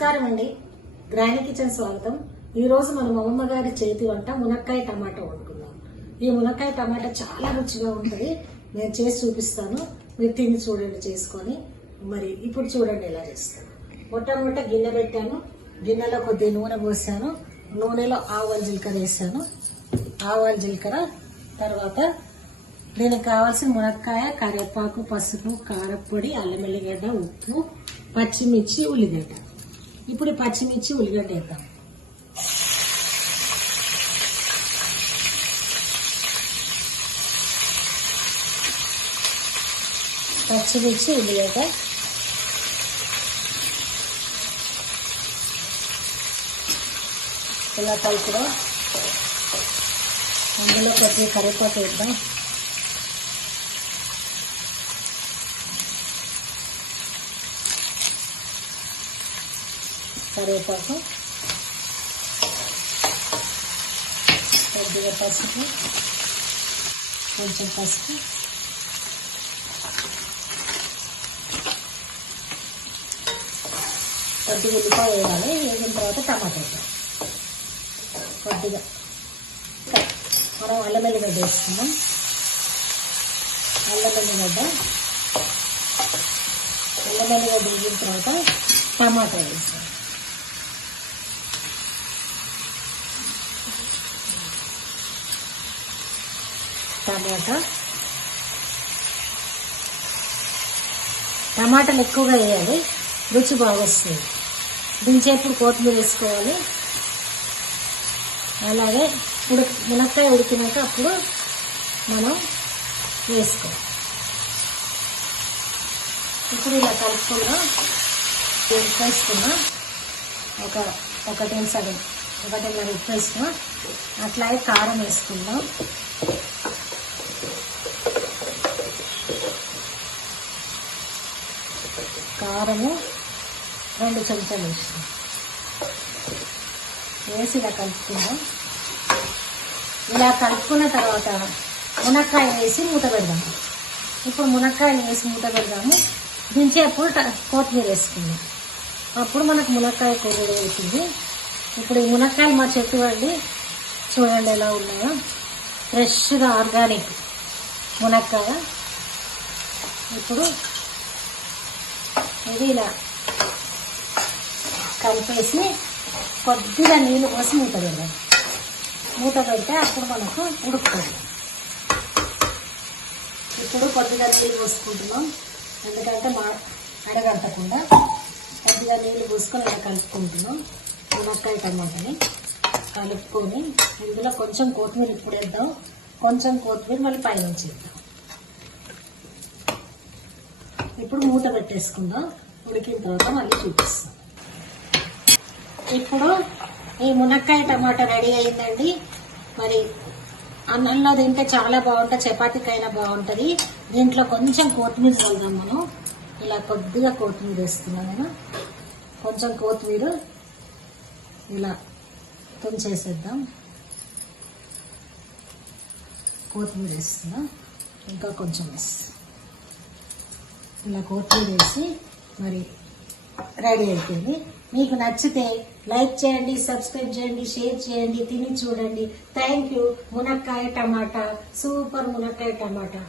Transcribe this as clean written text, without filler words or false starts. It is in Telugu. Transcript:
నమస్కారం అండి. గ్రానీ కిచెన్ స్వాగతం. ఈ రోజు మన అమ్మమ్మ గారి చేతి వంట మునక్కాయ టమాటా వండుకుందాం. ఈ మునక్కాయ టమాటా చాలా రుచిగా ఉంటుంది. నేను చేసి చూపిస్తాను, మీరు తిని చూడండి చేసుకొని. మరి ఇప్పుడు చూడండి ఎలా చేస్తాను. మొట్టమొదట గిన్నె పెట్టాను, గిన్నెలో కొద్దిగా నూనె పోసాను, నూనెలో ఆవాలు జీలకర్ర వేసాను. ఆవాలు జీలకర్ర తర్వాత దీనికి కావాల్సిన మునక్కాయ, కరివేపాకు, పసుపు, కారపొడి, అల్లం ఎల్లిగడ్డ, ఉప్పు, పచ్చిమిర్చి, ఉల్లిగడ్డ. ఇప్పుడు పచ్చిమిర్చి ఉల్లిగడ్డ వేద్దాం. పచ్చిమిర్చి ఉల్లిగడ్డ ఇలా కలుపుదాం. అందులో కొద్దిగా కరివేపాకు వేద్దాం. కరివేపాకు, కొద్దిగా పసుపు, కొంచెం పసుపు, కొద్దిగా ఉల్లిపాయ వేయాలి. వేగిన తర్వాత టమాటా వేయాలి. కొద్దిగా మనం అల్లం ఎల్లిగడ్డ వేసుకుందాం. అల్లం ఎల్లిగడ్డ వేగిన తర్వాత టమాటా వేస్తాం. టమాటాలు ఎక్కువగా వేయాలి, రుచి బాగా వస్తుంది. దించేప్పుడు కొత్తిమీర వేసుకోవాలి. అలాగే మునక్కాయ ఉడికినాక అప్పుడు మనం వేసుకోవాలి. ఇప్పుడు ఇలా కలుపుకుందాం. ఉప్పు వేసుకున్నాం, ఒకటిన్నర ఉప్పు వేసుకున్నాం. అట్లాగే కారం వేసుకుందాం. కారము 2 చెంచాలు వేస్తాం. వేసి ఇలా కలుపుకుందాం. ఇలా కలుపుకున్న తర్వాత మునక్కాయ వేసి మూత పెడదాం. ఇప్పుడు మునక్కాయలు వేసి మూత పెడదాము. దించేప్పుడు కొత్తిమీర వేసుకుందాం. అప్పుడు మనకు మునక్కాయ కూర అవుతుంది. ఇప్పుడు ఈ మునక్కాయలు మా చెట్టు వండి చూడండి ఎలా ఉన్నాయో. ఫ్రెష్గా ఆర్గానిక్ మునక్కాయ. ఇప్పుడు ఇది ఇలా కలిపేసి కొద్దిగా నీళ్ళు పోసి మూత పెడదాం. మూత పెడితే అప్పుడు మనకు ఉడుకుతుంది. ఇప్పుడు కొద్దిగా నీళ్ళు పోసుకుంటున్నాం, ఎందుకంటే అడగంటకుండా. కొద్దిగా నీళ్ళు పోసుకొని ఇలా కలుపుకుంటున్నాం. మునక్కాయ టమాటాని కలుపుకొని ఇందులో కొంచెం కొత్తిమీర ఇప్పుడు వేద్దాం. కొంచెం కొత్తిమీర మళ్ళీ పైనుంచి వేద్దాం. ఇప్పుడు మూత పెట్టేసుకుందాం. ఉడికిన తర్వాత మళ్ళీ చూపిస్తాం. ఇప్పుడు ఈ మునక్కాయ టమాటా రెడీ అయిందండి. మరి అన్నంలో తింటే చాలా బాగుంటుంది, చపాతీకైనా బాగుంటుంది. దీంట్లో కొంచెం కొత్తిమీర చల్దాం. మనం ఇలా కొద్దిగా కొత్తిమీర వేస్తున్నాం. నేను కొంచెం కొత్తిమీర ఇలా తుంచేసేద్దాం. కొత్తిమీర వేస్తున్నాం, ఇంకా కొంచెం వేస్తాం. ఇలా కొత్తిమీర వేసి మరి రెడీ అయిపోయింది. మీకు నచ్చితే లైక్ చేయండి, సబ్స్క్రైబ్ చేయండి, షేర్ చేయండి, తిని చూడండి. Thank you. మునక్కాయ టమాటా, సూపర్ మునక్కాయ టమాటా.